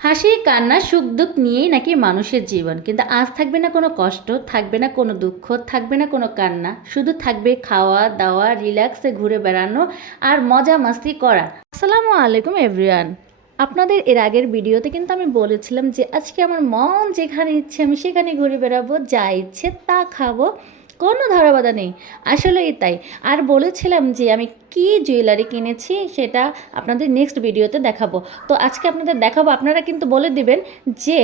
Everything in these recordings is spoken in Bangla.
হাসি কান্না সুখ দুঃখ নিয়েই নাকি মানুষের জীবন, কিন্তু আজ থাকবে না কোনো কষ্ট, থাকবে না কোনো দুঃখ, থাকবে না কোনো কান্না, শুধু থাকবে খাওয়া দাওয়া, রিল্যাক্সে ঘুরে বেড়ানো আর মজা মাস্তি করা। আসসালামু আলাইকুম এভরিওয়ান। আপনাদের এর আগের ভিডিওতে কিন্তু আমি বলেছিলাম যে আজকে আমার মন যেখানে ইচ্ছে আমি সেখানে ঘুরে বেড়াবো, যা ইচ্ছে তা খাবো, কোনো ধরাবাধা নেই। আসলেই তাই। আর বলেছিলাম যে আমি কি জুয়েলারি কিনেছি সেটা আপনাদের নেক্সট ভিডিওতে দেখাবো। তো আজকে আপনাদের দেখাবো, আপনারা কিন্তু বলে দিবেন যে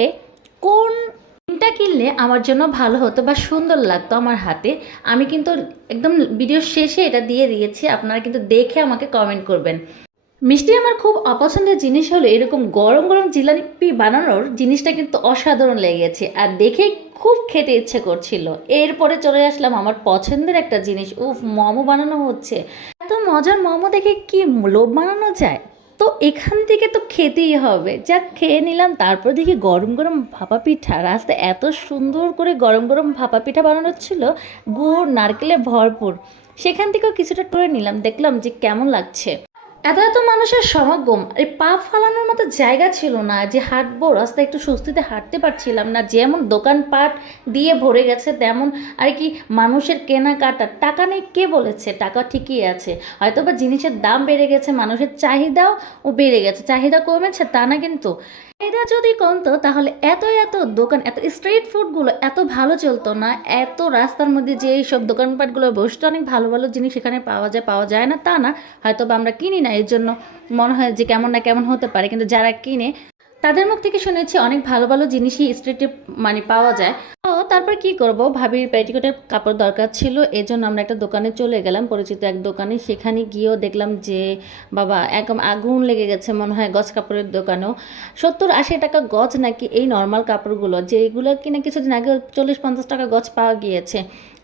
কোনটা কিনলে আমার জন্য ভালো হতো বা সুন্দর লাগতো আমার হাতে। আমি কিন্তু একদম ভিডিও শেষে এটা দিয়ে দিয়েছি, আপনারা কিন্তু দেখে আমাকে কমেন্ট করবেন। মিষ্টি আমার খুব অপছন্দের জিনিস হলো এরকম গরম গরম জিলাপি বানানোর জিনিসটা কিন্তু অসাধারণ লেগেছে আর দেখে খুব খেতে ইচ্ছে করছিল। এরপরে চলে আসলাম আমার পছন্দের একটা জিনিস, উফ, মোমো বানানো হচ্ছে। এত মজার মোমো দেখে কি লোভ বানানো যায়। তো এখান থেকে তো খেতেই হবে, যা খেয়ে নিলাম। তারপর দেখি গরম গরম ভাপা পিঠা, রাস্তায় এত সুন্দর করে গরম গরম ভাপা পিঠা বানানো ছিল, গুড় নারকেলে ভরপুর। সেখান থেকেও কিছুটা করে নিলাম, দেখলাম যে কেমন লাগছে। এত এত মানুষের সমাগম, এই পা ফালানোর মতো জায়গা ছিল না যে হাঁটবো, রাস্তায় একটু স্বস্তিতে হাঁটতে পারছিলাম না। যেমন দোকানপাট দিয়ে ভরে গেছে তেমন আর কি মানুষের কেনাকাটা। টাকা নেই কে বলেছে, টাকা ঠিকই আছে, হয়তো বা জিনিসের দাম বেড়ে গেছে, মানুষের চাহিদাও বেড়ে গেছে, চাহিদা কমেছে তা না কিন্তু। চাহিদা যদি কমতো তাহলে এত এত দোকান, এত স্ট্রিট ফুডগুলো এত ভালো চলতো না। এত রাস্তার মধ্যে যে এইসব দোকানপাটগুলো বসতে অনেক ভালো ভালো জিনিস এখানে পাওয়া যায় না তা না, হয়তো বা আমরা কিনি না, এর জন্য মনে হয় যে কেমন না কেমন হতে পারে। কিন্তু যারা কিনে তাদের মুখ থেকে শুনেছি অনেক ভালো ভালো জিনিসই স্ট্রিটে মানে পাওয়া যায়। তো তারপর কি করব, ভাবির পেটিকোটের কাপড় দরকার ছিল, এজন্য আমরা একটা দোকানে চলে গেলাম, পরিচিত এক দোকানে। সেখানে গিয়েও দেখলাম যে বাবা একদম আগুন লেগে গেছে, মনে হয় গজ কাপড়ের দোকানেও 70-80 টাকা গজ নাকি এই নর্মাল কাপড়গুলো, যেগুলো কিনা কিছুদিন আগে 40-50 টাকা গজ পাওয়া গিয়েছে।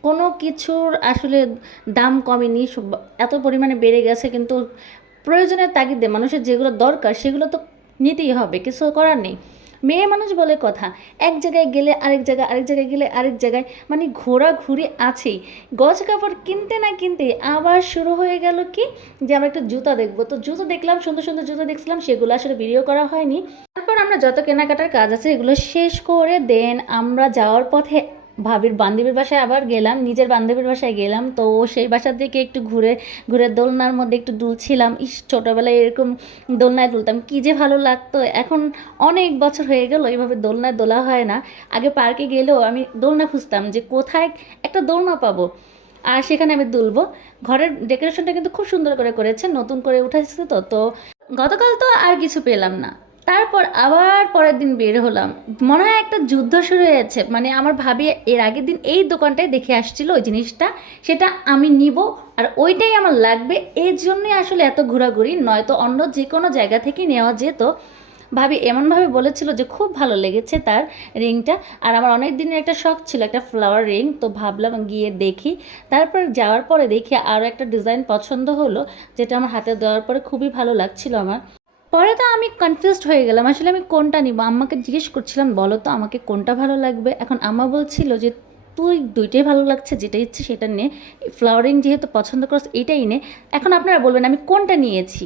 কোনো কিছুর আসলে দাম কমেনি, এত পরিমাণে বেড়ে গেছে। কিন্তু প্রয়োজনের তাগিদে মানুষের যেগুলো দরকার সেগুলো তো নিতেই হবে, কিছু করার নেই। মেয়ে মানুষ বলে কথা, এক জায়গায় গেলে আরেক জায়গায়, আরেক জায়গায় গেলে আরেক জায়গায়, মানে ঘোরাঘুরি আছেই। গজ কাপড় কিনতে না কিনতে আবার শুরু হয়ে গেল কি, যে আমরা একটু জুতা দেখবো। তো জুতো দেখলাম, সুন্দর সুন্দর জুতো দেখছিলাম, সেগুলো আসলে ভিডিও করা হয়নি। তারপর আমরা যত কেনাকাটার কাজ আছে এগুলো শেষ করে দেন আমরা যাওয়ার পথে ভাবির বান্ধবীর বাসায় আবার গেলাম, নিজের বান্ধবীর বাসায় গেলাম। তো সেই বাসা থেকে একটু ঘুরে ঘুরে দোলনার মধ্যে একটু দুলছিলাম। ছোটোবেলায় এরকম দোলনায় দুলতাম, কী যে ভালো লাগতো। এখন অনেক বছর হয়ে গেল এইভাবে দোলনায় দোলা হয় না। আগে পার্কে গেলেও আমি দোলনা খুঁজতাম যে কোথায় একটা দোলনা পাবো আর সেখানে আমি দুলবো। ঘরের ডেকোরেশনটা কিন্তু খুব সুন্দর করে করেছে, নতুন করে উঠেছে। তো গতকাল তো আর কিছু পেলাম না। তারপর আবার পরের দিন বের হলাম, মনে হয় একটা যুদ্ধ শুরু হয়েছে। মানে আমার ভাবি এর আগের দিন এই দোকানটায় দেখে আসছিল ওই জিনিসটা, সেটা আমি নিব আর ওইটাই আমার লাগবে। এই জন্যই আসলে এত ঘোরাঘুরি, নয়তো অন্য যে কোনো জায়গা থেকে নেওয়া যেত। ভাবি এমনভাবে বলেছিল যে খুব ভালো লেগেছে তার রিংটা। আর আমার অনেক দিনের একটা শখ ছিল একটা ফ্লাওয়ার রিং, তো ভাবলাম গিয়ে দেখি। তারপর যাওয়ার পরে দেখি আরও একটা ডিজাইন পছন্দ হলো, যেটা আমার হাতে দেওয়ার পরে খুবই ভালো লাগছিল আমার। পরে তো আমি কনফিউজড হয়ে গেলাম, আসলে আমি কোনটা নিব। আম্মাকে জিজ্ঞেস করছিলাম বলো তো আমাকে কোনটা ভালো লাগবে। এখন আম্মা বলছিল যে তুই দুইটাই ভালো লাগছে, যেটা ইচ্ছে সেটা নে, ফ্লাওয়ারিং যেহেতু পছন্দ করছ এটাই নে। এখন আপনারা বলবেন আমি কোনটা নিয়েছি।